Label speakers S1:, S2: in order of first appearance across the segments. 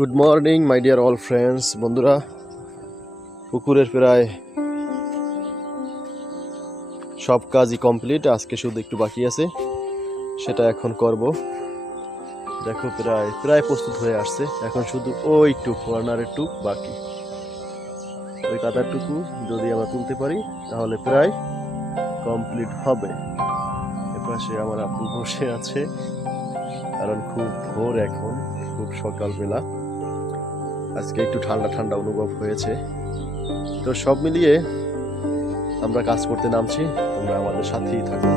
S1: Good morning my dear all friends বন্ধুরা, পুকুরের প্রায় সব কাজই কমপ্লিট আজকে শুধু একটু বাকি আছে। সেটা এখন করব। দেখো, প্রায় প্রায় প্রস্তুত হয়ে আসছে। এখন শুধু ওই টুক কর্নারের টুক বাকি। ওই কাদারটুকু যদি আমরা তুলতে পারি, তাহলে প্রায় কমপ্লিট হবে। এপাশে আমার আপু বসে আছে। কারণ খুব ভোর এখন, খুব সকালবেলা। আজকে একটু ঠান্ডা ঠান্ডা অনুভব হয়েছে। তো সব মিলিয়ে আমরা কাজ করতে নামছি, তোমরা আমাদের সাথেই থাকো।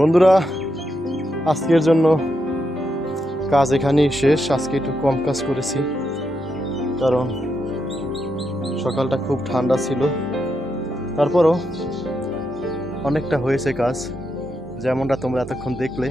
S1: বন্ধুরা, আজকের জন্য কাজ এখানেই শেষ। আজকে একটু কম কাজ করেছি, কারণ সকালটা খুব ঠান্ডা ছিল। তারপরও অনেকটা হয়েছে কাজ, যেমনটা তোমরা এতক্ষণ দেখলে।